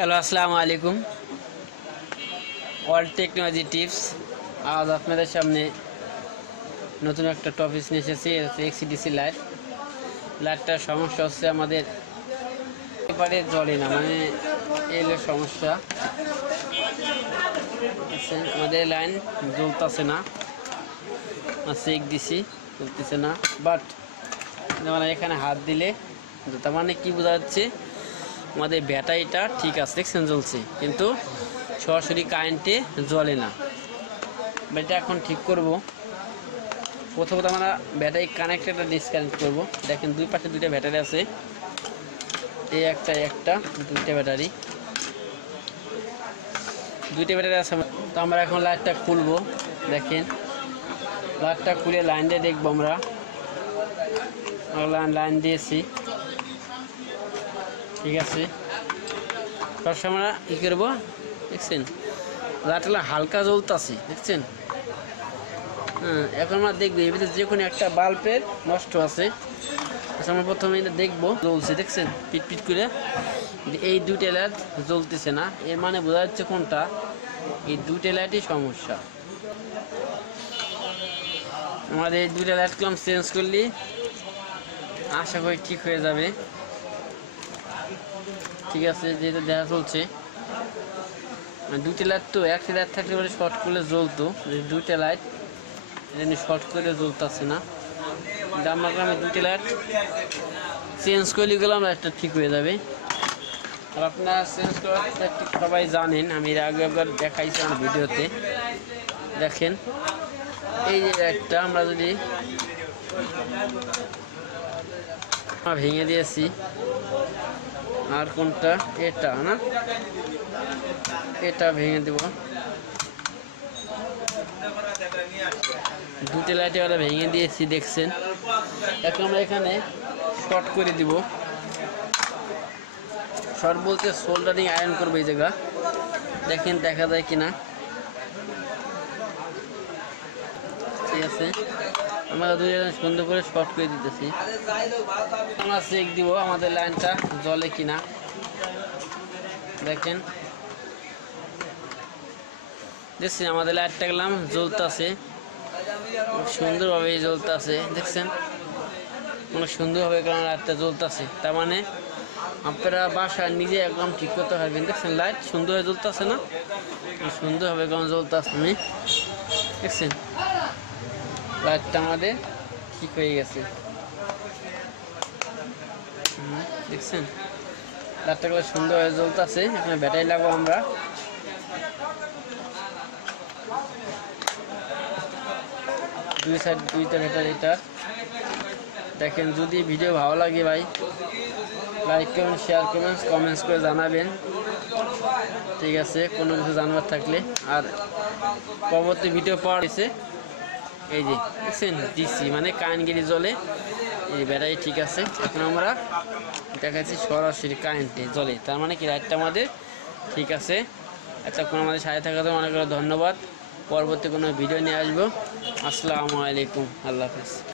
Hello, আসসালামু আলাইকুম। World technology tips. আজ আপনাদের সামনে নতুন একটা টপিক নিয়ে এসেছি। এক্সিডিসি লাইটটার সমস্যা হচ্ছে আমাদের এবারে জ্বলে না, মানে এলো সমস্যা। আমাদের লাইন জ্বলতেছে না, চেক দিছি চলতেছে না। বাট মানে এখানে হাত দিলে তার মানে কি বোঝা যাচ্ছে, আমাদের ব্যাটারিটা ঠিক আছে, দেখছেন জ্বলছে, কিন্তু সরাসরি কারেন্টে জ্বলে না। ব্যাটারি এখন ঠিক করব। প্রথমত আমরা ব্যাটারি কানেক্টরটা ডিসকানেক্ট করব। দেখেন দুই পাশে দুইটা ব্যাটারি আছে, এই একটা দুইটা ব্যাটারি আছে। তো আমরা এখন লাইটটা খুলবো। দেখেন লাইটটা খুলে লাইন দিয়ে দেখবো। আমরা লাইন দিয়েছি, ঠিক আছে। সবসময় আমরা কী করবো, দেখছেন লাইটটা হালকা জ্বলতেছে, দেখছেন। এখন আমরা দেখবো এর ভিতরে যে কোনো একটা বাল্বের নষ্ট আছে। আমরা প্রথমে এটা দেখবো জ্বলছে, দেখছেন পিট পিট করে। এই দুইটা লাইট জ্বলতেছে না, এর মানে বোঝা যাচ্ছে কোনটা, এই দুইটা লাইটই সমস্যা। আমাদের এই দুইটা লাইট কলম চেঞ্জ করলে আশা করি ঠিক হয়ে যাবে, ঠিক আছে। যেটা দেখা চলছে দুইটা লাইট, তো একটা লাইট থাকলে পরে শর্ট করলে জ্বলতো, দুইটা লাইট এটা শর্ট করে জ্বলতেছে না। আমার গ্রামে দুইটা লাইট চেঞ্জ করলে গেলাম, লাইটটা ঠিক হয়ে যাবে। আর আপনারা চেঞ্জ করার সবাই জানেন, আমি এর আগে একবার দেখাইছি আমার ভিডিওতে। দেখেন এই যে একটা আমরা যদি ভেঙে দিয়েছি, আর কোনটা এটা না, এটা ভেঙে দেব। দুটো লাইটে ওরা ভেঙে দিয়েছি, দেখছেন। এখন আমরা এখানে শর্ট করে দিব। শর্ট বলতে সোল্ডারিং আয়রন করবো এই জায়গা। দেখেন দেখা যায় কিনা, ঠিক আছে। আমরা দুজন সুন্দর করে শর্ট করে দিতেছি। আমরা চেক দিব আমাদের লাইনটা জ্বলে কিনা। দেখেন দেখছি আমাদের লাইটটা গেলাম জ্বলতেছে, সুন্দরভাবে জ্বলতেছে, দেখছেন অনেক সুন্দরভাবে কারণ লাইটটা জ্বলতেছে। তার মানে আপনারা বাসায় নিজে একদম ঠিক করতে পারবেন। দেখছেন লাইট সুন্দরভাবে জ্বলতেছে না, সুন্দরভাবে কারণ জ্বলতেছে, আমি দেখছেন লাইটটা আমাদের ঠিক হয়ে গেছে, দেখছেন লাইটটা গুলো সুন্দরভাবে জ্বলতেছে। এখানে ব্যাটারি লাগবো আমরা, দুই সাইড দুইটা ব্যাটারিটা। দেখেন যদি ভিডিও ভালো লাগে ভাই লাইক করবেন, শেয়ার করবেন, কমেন্টস করে জানাবেন, ঠিক আছে। কোনো কিছু জানাবার থাকলে। আর পরবর্তী ভিডিও পাওয়া গেছে, এই যে দেখছেন ডিসি মানে কারেন্ট গেলে জ্বলে, এই ব্যাটারি ঠিক আছে। এখন আমরা দেখাচ্ছি সরাসরি কারেন্টে জ্বলে, তার মানে কি লাইটটা আমাদের ঠিক আছে। এতক্ষণ আমাদের সাথে থাকার জন্য অনেক ধন্যবাদ। পরবর্তী কোনো ভিডিও নিয়ে আসবো। আসসালামু আলাইকুম, আল্লাহ হাফেজ।